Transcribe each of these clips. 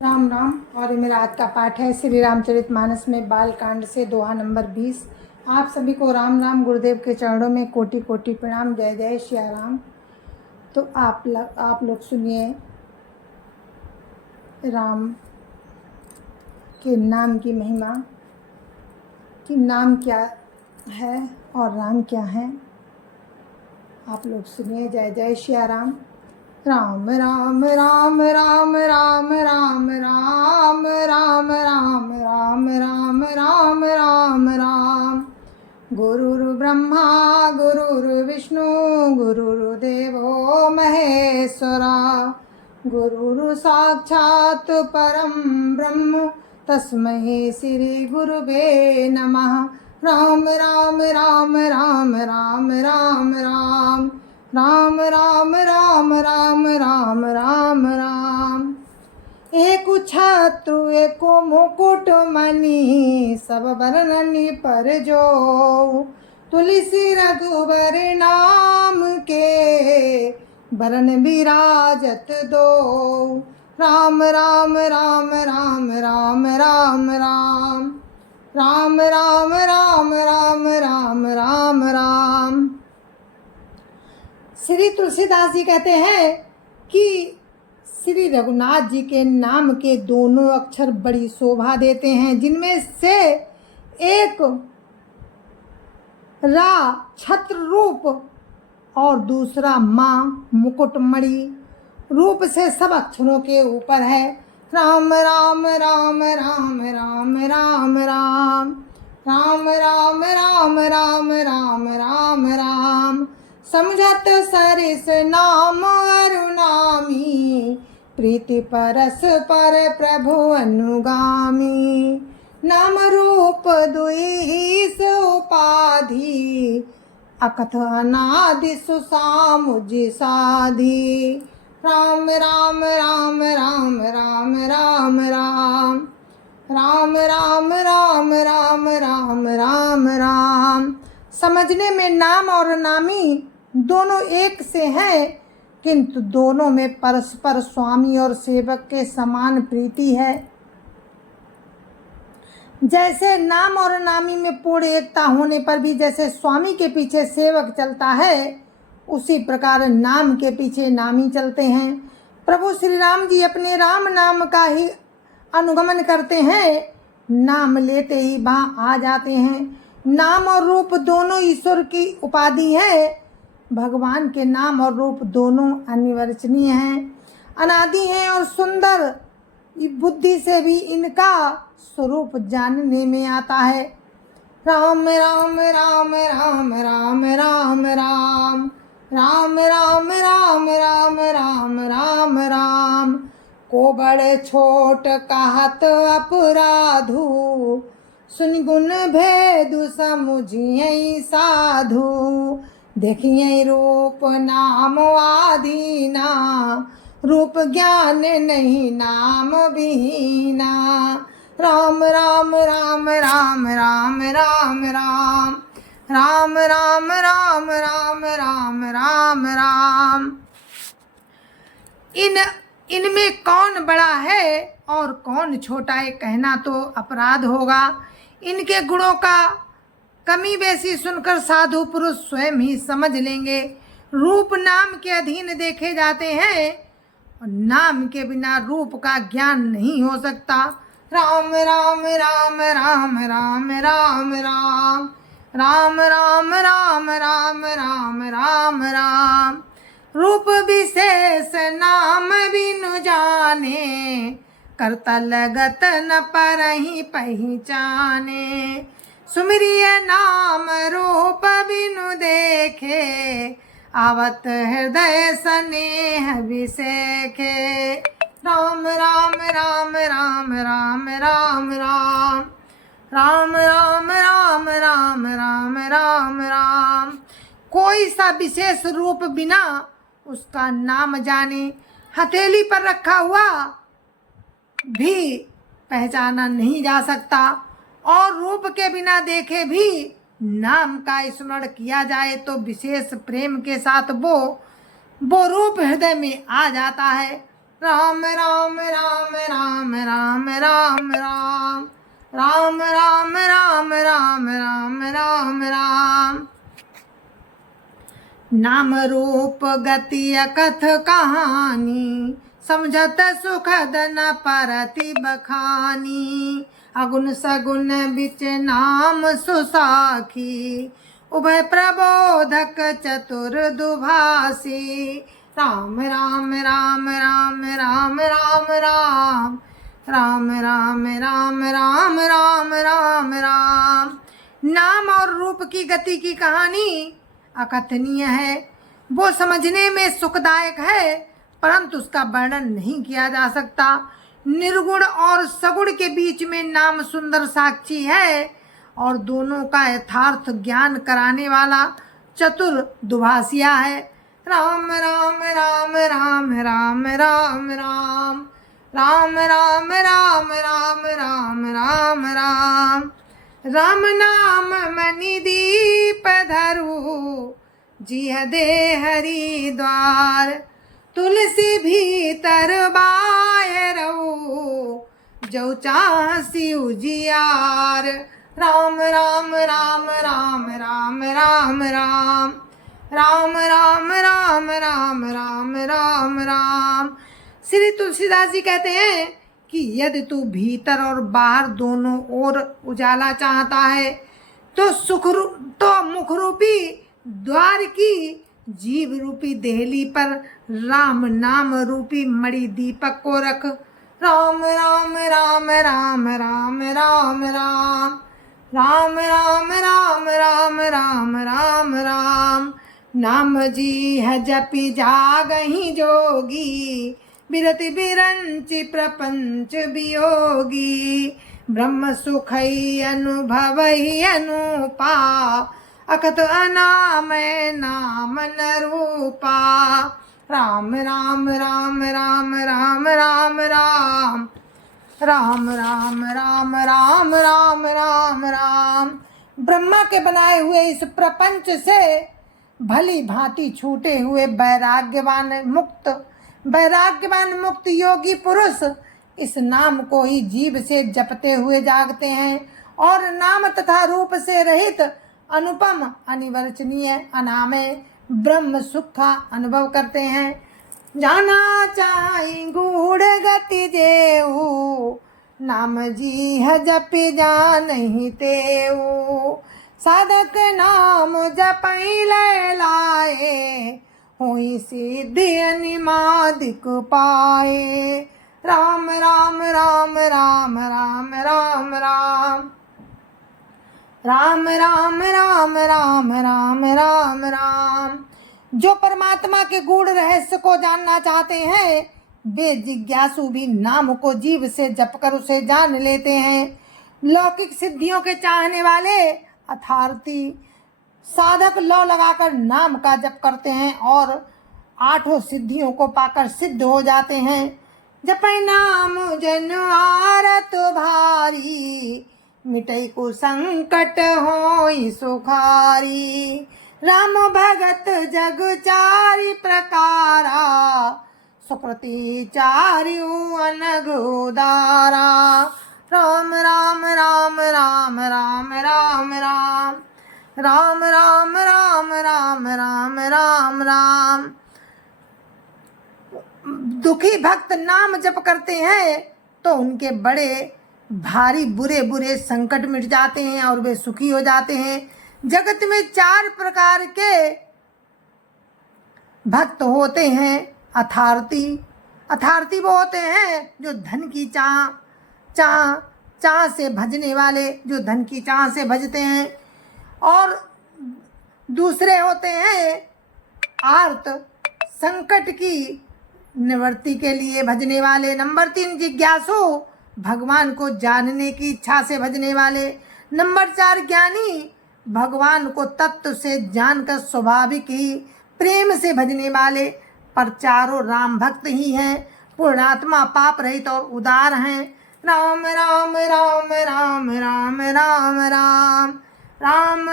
राम राम। और ये मेरा आज का पाठ है श्री रामचरितमानस में बालकांड से दोहा नंबर 20। आप सभी को राम राम। गुरुदेव के चरणों में कोटि कोटि प्रणाम। जय जय श्री राम। तो आप लोग सुनिए राम के नाम की महिमा, कि नाम क्या है और राम क्या है। आप लोग सुनिए। जय जय श्री राम। राम राम राम राम राम राम राम राम राम राम राम राम राम राम। गुरुर्ब्रह्मा गुरुर्विष्णु गुरुर्देवो महेश्वरा, गुरुर् साक्षात् परं ब्रह्म तस्मै श्री गुरुवे नमः। राम राम राम राम राम राम राम राम राम राम राम राम राम राम। एक छत्रु एक मुकुट मणि, सब बरननि पर जो, तुलसी रघुबर नाम के, बरन बिराजत दो। राम राम राम राम राम राम राम राम राम राम राम राम राम राम। श्री तुलसीदास जी कहते हैं कि श्री रघुनाथ जी के नाम के दोनों अक्षर बड़ी शोभा देते हैं, जिनमें से एक रा छत्र रूप और दूसरा माँ मुकुटमणि रूप से सब अक्षरों के ऊपर है। राम राम राम राम राम राम राम राम राम राम राम राम राम राम। समझत सरिस नाम अरुणामी, प्रीति परस पर प्रभु अनुगामी। नाम रूप दुईस उपाधि, अकथ अनादि सुसामुझि साधी। राम राम राम राम राम राम राम राम राम राम राम राम राम राम। समझने में नाम और नामी दोनों एक से हैं, किंतु दोनों में परस्पर स्वामी और सेवक के समान प्रीति है। जैसे नाम और नामी में पूर्ण एकता होने पर भी जैसे स्वामी के पीछे सेवक चलता है, उसी प्रकार नाम के पीछे नामी चलते हैं। प्रभु श्री राम जी अपने राम नाम का ही अनुगमन करते हैं, नाम लेते ही वहाँ आ जाते हैं। नाम और रूप दोनों ईश्वर की उपाधि है। भगवान के नाम और रूप दोनों अनिर्वचनीय हैं, अनादि हैं और सुंदर। बुद्धि से भी इनका स्वरूप जानने में आता है। राम राम राम राम राम राम राम राम राम राम राम राम राम राम। को बड़े छोट कहत अपराधु, सुन गुण भेदु समुझियै साधु। देखिए रूप नाम आदीना, रूप ज्ञान नहीं नाम विहीना। राम राम राम राम राम राम राम राम राम राम राम राम राम राम। इनमें कौन बड़ा है और कौन छोटा है कहना तो अपराध होगा। इनके गुणों का कमी बेसी सुनकर साधु पुरुष स्वयं ही समझ लेंगे। रूप नाम के अधीन देखे जाते हैं और नाम के बिना रूप का ज्ञान नहीं हो सकता। राम राम राम राम राम राम राम राम राम राम राम राम राम राम। रूप विशेष नाम बिनु जाने, करता लगत न परहि पहिचाने। सुमिरिय नाम रूप बिनु देखे, आवत हृदय स्नेह विसेखे। राम राम राम राम राम राम राम राम राम राम राम राम राम राम। कोई सा विशेष रूप बिना उसका नाम जाने, हथेली पर रखा हुआ भी पहचाना नहीं जा सकता, और रूप के बिना देखे भी नाम का स्मरण किया जाए तो विशेष प्रेम के साथ वो रूप हृदय में आ जाता है। राम राम राम राम नाम रूप गति अकथ कहानी, समझत सुखद न परति बखानी। अगुण सगुण बिच नाम सुसाखी, उभय प्रबोधक चतुर दुभासी। राम राम राम राम राम राम राम राम राम राम राम राम राम राम। नाम और रूप की गति की कहानी अकथनीय है। वो समझने में सुखदायक है, परंतु उसका वर्णन नहीं किया जा सकता। निर्गुण और सगुण के बीच में नाम सुंदर साक्षी है और दोनों का यथार्थ ज्ञान कराने वाला चतुर दुभाषिया है। राम राम राम राम राम राम राम राम राम राम राम राम राम राम। राम नाम मणि दीप धरु, जिह दे हरिद्वार। तुलसी भीतर बाहरऊ, जो चाहसी उजियार। राम राम राम राम राम राम राम राम राम राम राम राम राम राम। श्री तुलसीदास जी कहते हैं कि यदि तू भीतर और बाहर दोनों ओर उजाला चाहता है तो मुख रूपी द्वार की जीव रूपी देहली पर राम नाम रूपी मणि दीपक को रख। राम राम राम राम राम राम राम राम राम राम राम राम राम राम। नाम जी है जपि जागहि जोगी, बिरति बिरंचि प्रपंच वियोगी। ब्रह्म सुखई अनुभवहि अनुपा, अकथ अनामय नाम न रूपा। राम राम राम राम राम राम राम राम राम राम राम राम राम राम। ब्रह्मा के बनाए हुए इस प्रपंच से भली भांति छूटे हुए वैराग्यवान मुक्त योगी पुरुष इस नाम को ही जीव से जपते हुए जागते हैं और नाम तथा रूप से रहित अनुपम अनिवर्चनीय अनामय ब्रह्म सुख का अनुभव करते हैं। जाना चाहि गूढ़ गति जेऊ, नाम जी है जपि जानहि तेऊ। साधक नाम जपहि लय लाए, होई सिद्धि अनिमादिक पाए। राम राम राम राम राम राम राम राम राम राम राम राम राम राम। जो परमात्मा के गूढ़ रहस्य को जानना चाहते हैं वे जिज्ञासु भी नाम को जीव से जपकर उसे जान लेते हैं। लौकिक सिद्धियों के चाहने वाले अर्थार्थी साधक लौ लगाकर नाम का जप करते हैं और 8 सिद्धियों को पाकर सिद्ध हो जाते हैं। जपै नाम जन आरत भारी, मिटै को संकट होई सुखारी। राम भगत जग चारि प्रकारा, सुकृति चारिउ अनघ उदारा। राम राम राम राम राम राम राम राम राम राम राम राम राम राम। दुखी भक्त नाम जप करते हैं तो उनके बड़े भारी बुरे संकट मिट जाते हैं और वे सुखी हो जाते हैं। जगत में 4 प्रकार के भक्त होते हैं। अर्थार्थी वो होते हैं जो धन की चाह से भजने वाले, जो धन की चाह से भजते हैं। और दूसरे होते हैं आर्त, संकट की निवृत्ति के लिए भजने वाले। नंबर 3 जिज्ञासु, भगवान को जानने की इच्छा से भजने वाले। नंबर 4 ज्ञानी, भगवान को तत्व से जानकर स्वाभाविक ही प्रेम से भजने वाले। पर चारों राम भक्त ही हैं, पूर्णात्मा, पाप रहित और उदार हैं। राम राम राम राम राम राम राम राम राम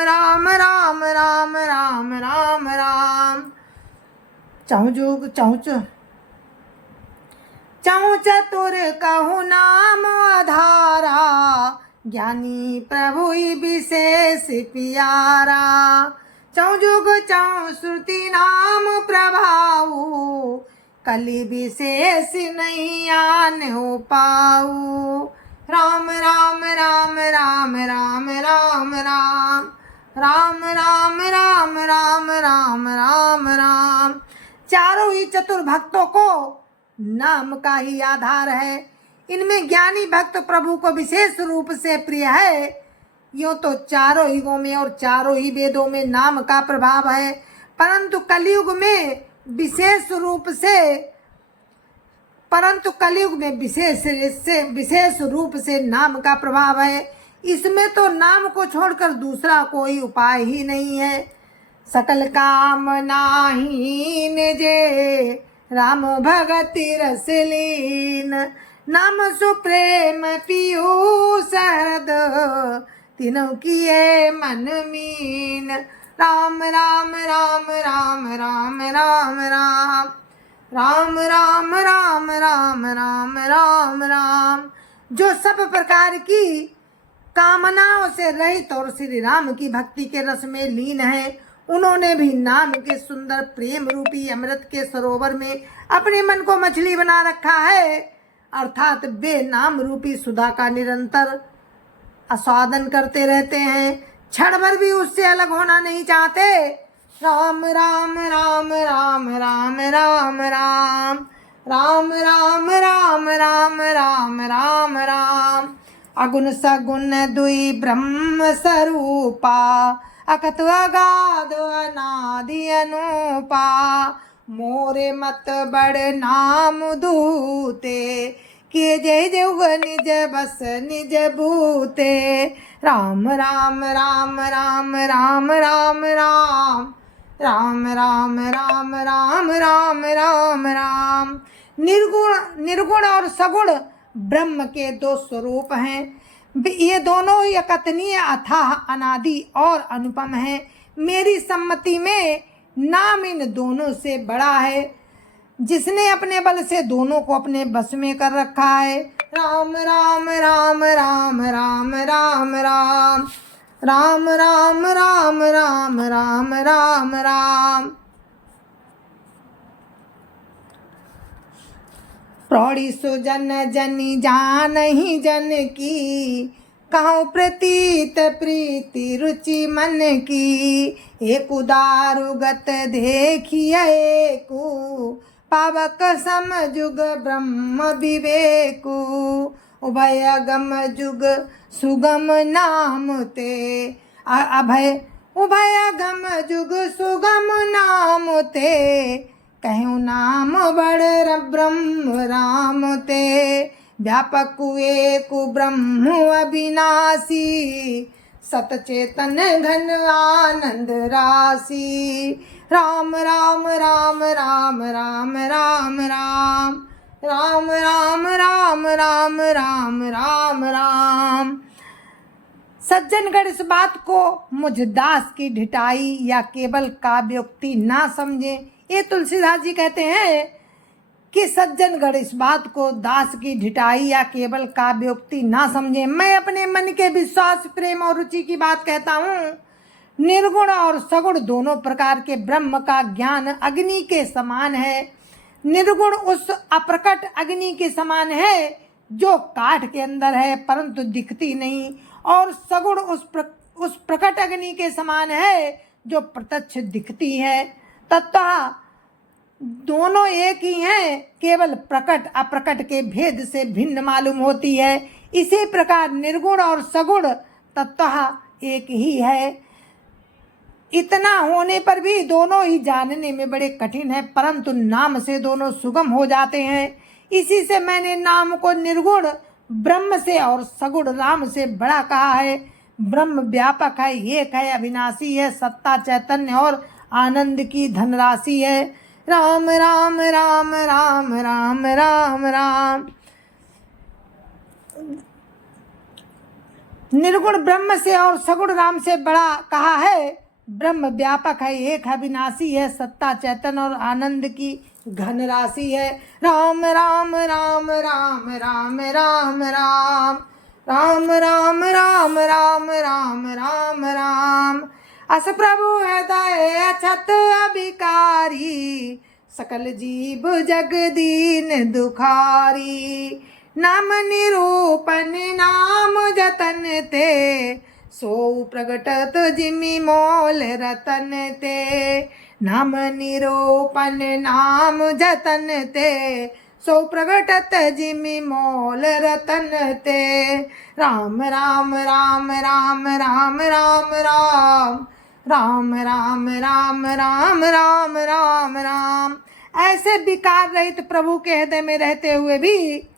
राम राम राम राम राम। चहु चतुर कहु नाम आधारा, ज्ञानी प्रभु विशेष पियारा। चौ जुग चौ श्रुति नाम प्रभाऊ, कली विशेष नहीं आन हो पाऊ। राम राम राम राम राम राम राम राम राम राम राम राम राम राम। चारों ही चतुर भक्तों को नाम का ही आधार है। इनमें ज्ञानी भक्त प्रभु को विशेष रूप से प्रिय है। यूं तो चारों युगों में और चारों ही वेदों में नाम का प्रभाव है, परंतु कलयुग में विशेष रूप से नाम का प्रभाव है। इसमें तो नाम को छोड़कर दूसरा कोई उपाय ही नहीं है। सकल काम नाहीन जे राम भगति रस लीन, नाम सुप्रेम पियू सहृद तीनों किए मन मीन। राम राम राम राम राम राम राम राम राम राम राम राम राम राम। जो सब प्रकार की कामनाओं से रहित और श्री राम की भक्ति के रस में लीन है, उन्होंने भी नाम के सुंदर प्रेम रूपी अमृत के सरोवर में अपने मन को मछली बना रखा है, अर्थात वे नाम रूपी सुधा का निरंतर आस्वादन करते रहते हैं, क्षण भर भी उससे अलग होना नहीं चाहते। राम राम राम राम राम राम राम राम राम राम राम राम राम राम। अगुण सगुण दुई ब्रह्म स्वरूपा, अकत अगाध अनादि अनुपा। मोरे मत बड़ नाम दूते, किए जय जुग निज बस निज भूते। राम राम राम राम राम राम राम राम राम राम राम राम राम राम। निर्गुण और सगुण ब्रह्म के दो स्वरूप हैं। ये दोनों ही अकथनीय अथाह अनादि और अनुपम हैं। मेरी सम्मति में नाम इन दोनों से बड़ा है, जिसने अपने बल से दोनों को अपने बस में कर रखा है। राम राम राम राम राम राम राम राम राम राम राम राम राम राम। प्रौढ़ी सुजन जनी जानहि जन की, कहूँ प्रतीत प्रीति रुचि मन की। एक उदारुगत देखिए एकु, पावक समजुग ब्रह्म विवेकु। उभय गम जुग सुगम नाम ते, उभय गम जुग सुगम नाम ते। कहूँ नाम बड़ ब्रह्म राम ते, व्यापक एकु ब्रह्म अविनाशी। सतचेतन घन आनंद राशि। राम राम राम राम राम राम राम राम राम राम राम राम राम राम। सज्जनगण इस बात को मुझ दास की ढिठाई या केवल काव्योक्ति ना समझे। ये तुलसीदास जी कहते हैं कि सज्जनगण इस बात को दास की ढिठाई या केवल काव्योक्ति ना समझे। मैं अपने मन के विश्वास प्रेम और रुचि की बात कहता हूँ। निर्गुण और सगुण दोनों प्रकार के ब्रह्म का ज्ञान अग्नि के समान है। निर्गुण उस अप्रकट अग्नि के समान है जो काठ के अंदर है परंतु दिखती नहीं, और सगुण उस प्रकट अग्नि के समान है जो प्रत्यक्ष दिखती है। तत्वतः दोनों एक ही हैं, केवल प्रकट अप्रकट के भेद से भिन्न मालूम होती है। इसी प्रकार निर्गुण और सगुण तत्वतः एक ही है। इतना होने पर भी दोनों ही जानने में बड़े कठिन है, परंतु नाम से दोनों सुगम हो जाते हैं। इसी से मैंने नाम को निर्गुण ब्रह्म से और सगुण राम से बड़ा कहा है। ब्रह्म व्यापक है, एक है, अविनाशी है, सत्ता चैतन्य और आनंद की धनराशि है। राम राम राम राम राम राम राम। निर्गुण ब्रह्म से और सगुण राम से बड़ा कहा है। ब्रह्म व्यापक है, एक है, विनाशी है, सत्ता चैतन्य और आनंद की घन राशि है। राम राम राम राम राम राम राम राम राम राम राम राम राम राम। अस प्रभु हृदय अछत अभिकारी, सकल जीव जग दीन दुखारी। नाम निरूपण नाम जतन ते, सो प्रगटत जिमि मोल रतन ते। नाम निरूपण नाम जतन ते, सो प्रगटत जिमि मोल रतन ते। राम राम राम राम राम राम राम राम राम राम राम राम राम राम। ऐसे विकार रहित प्रभु के हृदय में रहते हुए भी,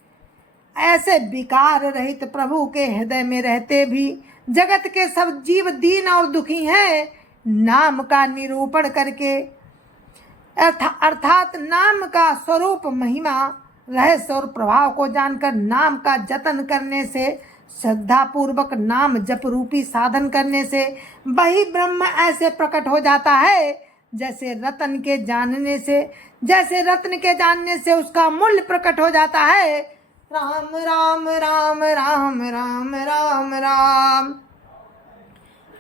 ऐसे विकार रहित प्रभु के हृदय में रहते भी जगत के सब जीव दीन और दुखी हैं। नाम का निरूपण करके अर्थात नाम का स्वरूप, महिमा, रहस्य और प्रभाव को जानकर नाम का जतन करने से, श्रद्धा पूर्वक नाम जप रूपी साधन करने से वही ब्रह्म ऐसे प्रकट हो जाता है जैसे रत्न के जानने से, जैसे रत्न के जानने से उसका मूल्य प्रकट हो जाता है। राम राम राम राम राम राम राम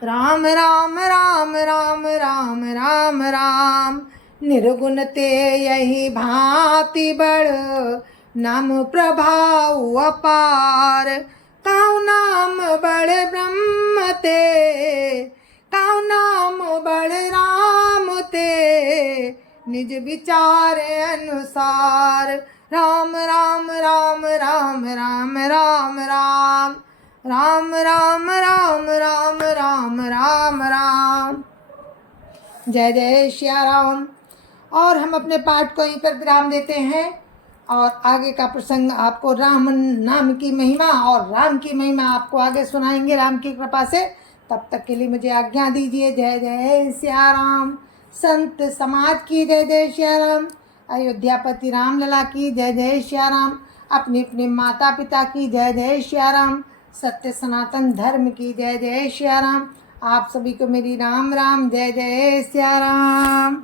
राम राम राम राम राम राम राम। निर्गुण ते यही भांति बड़, नाम प्रभाव अपार। काऊ नाम बड़ ब्रह्म ते, काऊ नाम बड़ राम ते, निज विचार अनुसार। राम राम राम राम राम राम राम राम राम राम राम राम राम राम। जय जय श्या राम। और हम अपने पाठ को यहीं पर विराम देते हैं और आगे का प्रसंग आपको राम नाम की महिमा और राम की महिमा आपको आगे सुनाएंगे राम की कृपा से। तब तक के लिए मुझे आज्ञा दीजिए। जय जय श्या राम। संत समाज की जय जय श्या राम। अयोध्यापति रामलला की जय जय श्या राम। अपने अपने माता पिता की जय जय श्या राम। सत्य सनातन धर्म की जय जय श्या राम। आप सभी को मेरी राम राम जय जय श्या राम।